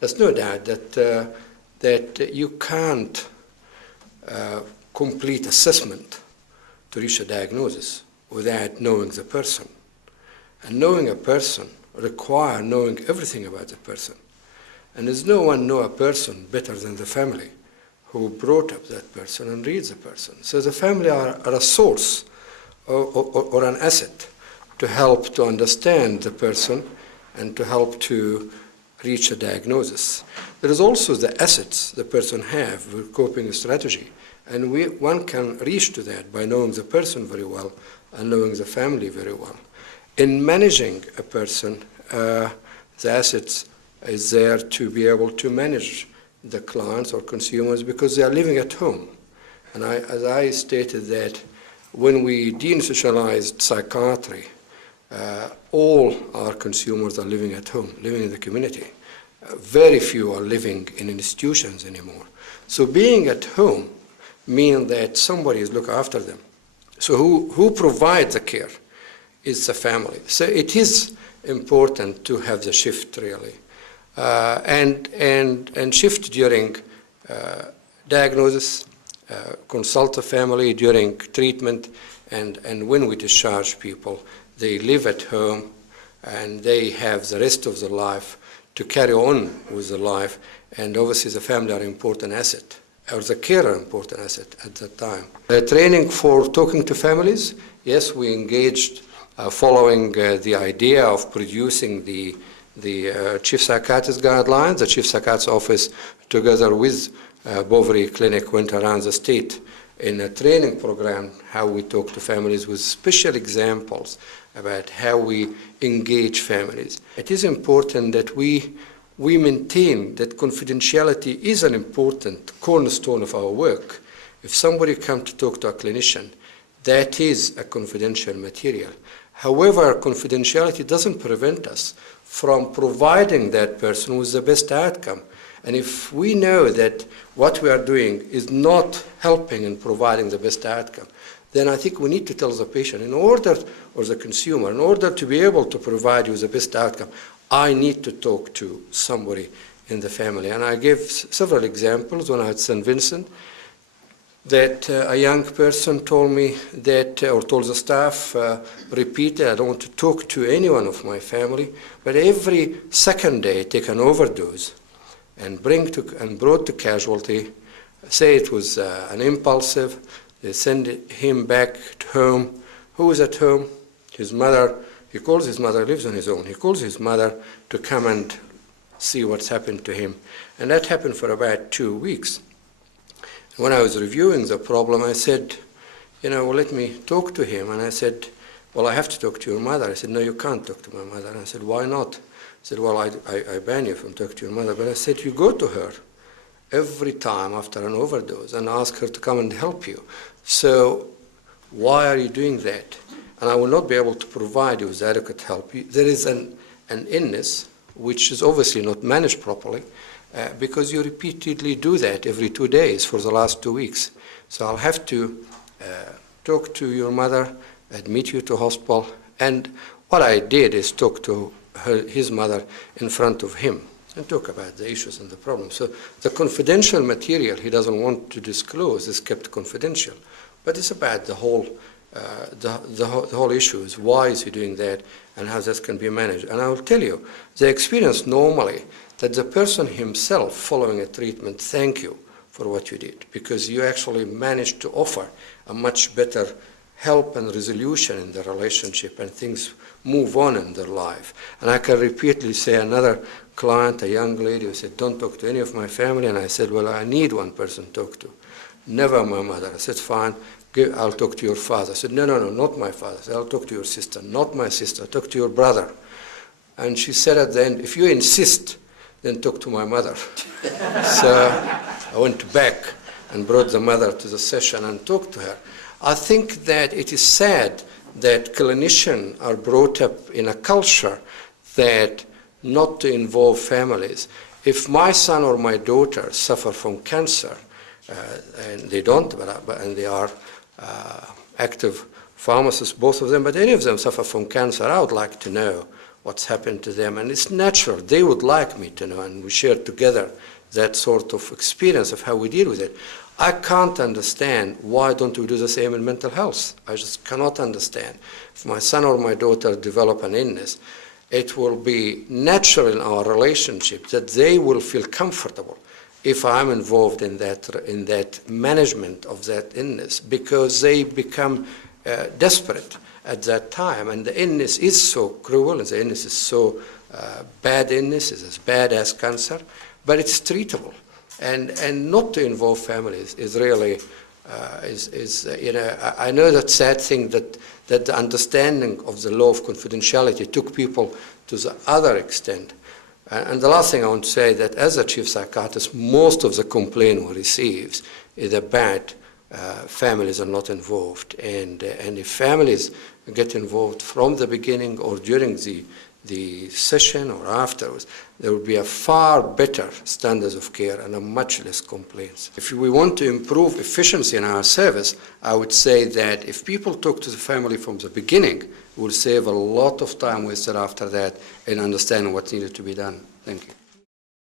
There's no doubt that you can't complete assessment to reach a diagnosis without knowing the person. And knowing a person requires knowing everything about the person. And there's no one know a person better than the family who brought up that person and reads the person. So the family are a source or an asset to help to understand the person and to help to reach a diagnosis. There is also the assets the person have with coping strategy. And one can reach to that by knowing the person very well and knowing the family very well. In managing a person, the assets is there to be able to manage the clients or consumers because they are living at home. And as I stated that when we deinstitutionalized psychiatry, all our consumers are living at home, living in the community. Very few are living in institutions anymore. So being at home means that somebody is looking after them. So who provides the care is the family. So it is important to have the shift really. And shift during diagnosis, consult the family during treatment, and when we discharge people, they live at home and they have the rest of their life to carry on with their life, and obviously the family are an important asset, or the carer important asset at that time. Training for talking to families, yes, we engaged following the idea of producing the Chief Psychiatrist guidelines. The Chief Psychiatrist's office, together with Bovary Clinic, went around the state in a training program how we talk to families with special examples about how we engage families. It is important that we maintain that confidentiality is an important cornerstone of our work. If somebody comes to talk to a clinician, that is a confidential material. However, confidentiality doesn't prevent us from providing that person with the best outcome. And if we know that what we are doing is not helping in providing the best outcome, then I think we need to tell the patient, or the consumer, in order to be able to provide you the best outcome, I need to talk to somebody in the family. And I gave several examples when I had St. Vincent, that a young person told me that, or told the staff, repeated, I don't want to talk to anyone of my family, but every second day take an overdose and brought to casualty, say it was an impulsive, they send him back to home. Who is at home? His mother. He calls his mother, lives on his own. He calls his mother to come and see what's happened to him. And that happened for about 2 weeks. When I was reviewing the problem, I said, well, let me talk to him. And I said, well, I have to talk to your mother. I said, no, you can't talk to my mother. And I said, why not? I said, well, I ban you from talking to your mother. But I said, you go to her every time after an overdose and ask her to come and help you. So why are you doing that? And I will not be able to provide you with adequate help. There is an illness which is obviously not managed properly because you repeatedly do that every 2 days for the last 2 weeks. So I'll have to talk to your mother, admit you to hospital. And what I did is talk to his mother in front of him and talk about the issues and the problems. So the confidential material he doesn't want to disclose is kept confidential. But it's about the whole issue is why is he doing that and how that can be managed. And I will tell you, the experience normally that the person himself following a treatment, thank you for what you did, because you actually managed to offer a much better help and resolution in the relationship, and things move on in their life. And I can repeatedly say another client, a young lady who said, don't talk to any of my family. And I said, well, I need one person to talk to. Never my mother. I said, fine, I'll talk to your father. I said, no, not my father. I said, I'll talk to your sister. Not my sister. I'll talk to your brother. And she said at the end, if you insist, then talk to my mother. So I went back and brought the mother to the session and talked to her. I think that it is sad that clinicians are brought up in a culture that not to involve families. If my son or my daughter suffer from cancer, and they don't, and they are active pharmacists, both of them, but any of them suffer from cancer, I would like to know what's happened to them. And it's natural. They would like me to know, and we share together that sort of experience of how we deal with it. I can't understand why don't we do the same in mental health. I just cannot understand. If my son or my daughter develop an illness, it will be natural in our relationship that they will feel comfortable if I'm involved in that management of that illness, because they become desperate at that time, and the illness is so cruel, and the illness is so bad illness, is as bad as cancer, but it's treatable. And not to involve families is really, I know that sad thing that the understanding of the law of confidentiality took people to the other extent. And the last thing I want to say, that as a chief psychiatrist, most of the complaint we receive is about families are not involved. And if families get involved from the beginning or during the session or afterwards, there will be a far better standards of care and a much less complaints. If we want to improve efficiency in our service, I would say that if people talk to the family from the beginning, we'll save a lot of time wasted after that in understanding what needed to be done. Thank you.